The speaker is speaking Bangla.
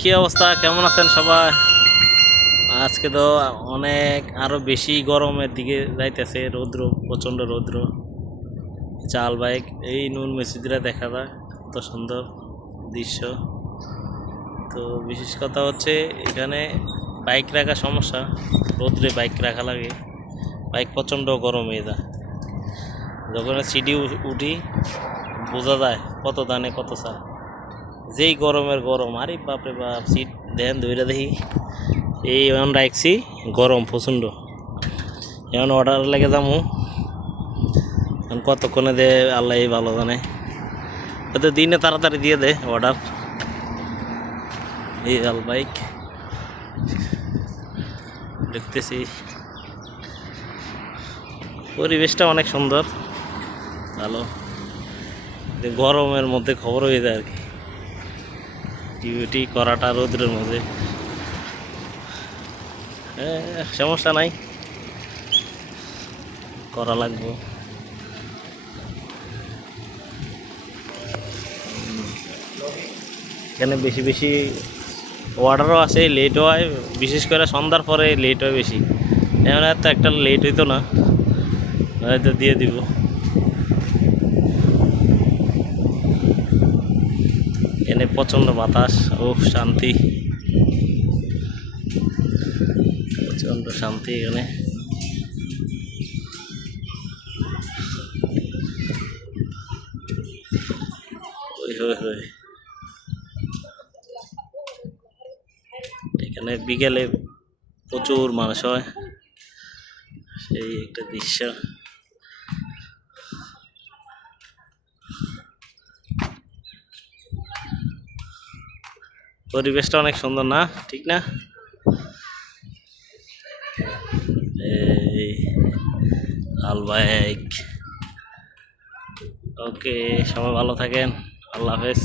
কি অবস্থা, কেমন আছেন সবাই? আজকে তো অনেক আরো বেশি গরমের দিকে যাইতেছে, রৌদ্র, প্রচন্ড রৌদ্র। চাল বাইক এই নুন মসজিদরা দেখা যায়, কত সুন্দর দৃশ্য। তো বিশেষ কথা হচ্ছে এখানে বাইক রাখা সমস্যা, রৌদ্রে বাইক রাখা লাগে, বাইক প্রচণ্ড গরম হয়ে যায়। যখন সিডি উঠি বোঝা যায় কত দানে কত চা, যেই গরমের গরম, আরে বাপরে বাপ, সিট দেন ধরে দেখি এই এখন রাখছি, গরম প্রচণ্ড। এখন অর্ডার লেগে যাবো, এখন কতক্ষণে দে আল্লাহ ভালো জানে, হয়তো দিনে তাড়াতাড়ি দিয়ে দে অর্ডার। এই আল বাইক দেখতেছি, পরিবেশটা অনেক সুন্দর, ভালো। গরমের মধ্যে খবর হয়ে যায় আর কি, ডিউটি করাটা রোদ্রের মধ্যে সমস্যা নাই, করা লাগবে। এখানে বেশি বেশি অর্ডারও আছে, লেটও হয়, বিশেষ করে সন্ধ্যার পরে লেট হয় বেশি। এমন এত একটা লেট হইতো না, হয়তো দিয়ে দিব। এখানে প্রচণ্ড বাতাস, ও শান্তি, প্রচণ্ড শান্তি এখানে। এখানে বিকেলে প্রচুর মানুষ হয়, সেই একটা দৃশ্য। পরিবেশটা অনেক সুন্দর না, ঠিক না? এই আল বাইক। ওকে, সবাই ভালো থাকেন, আল্লাহ হাফেজ।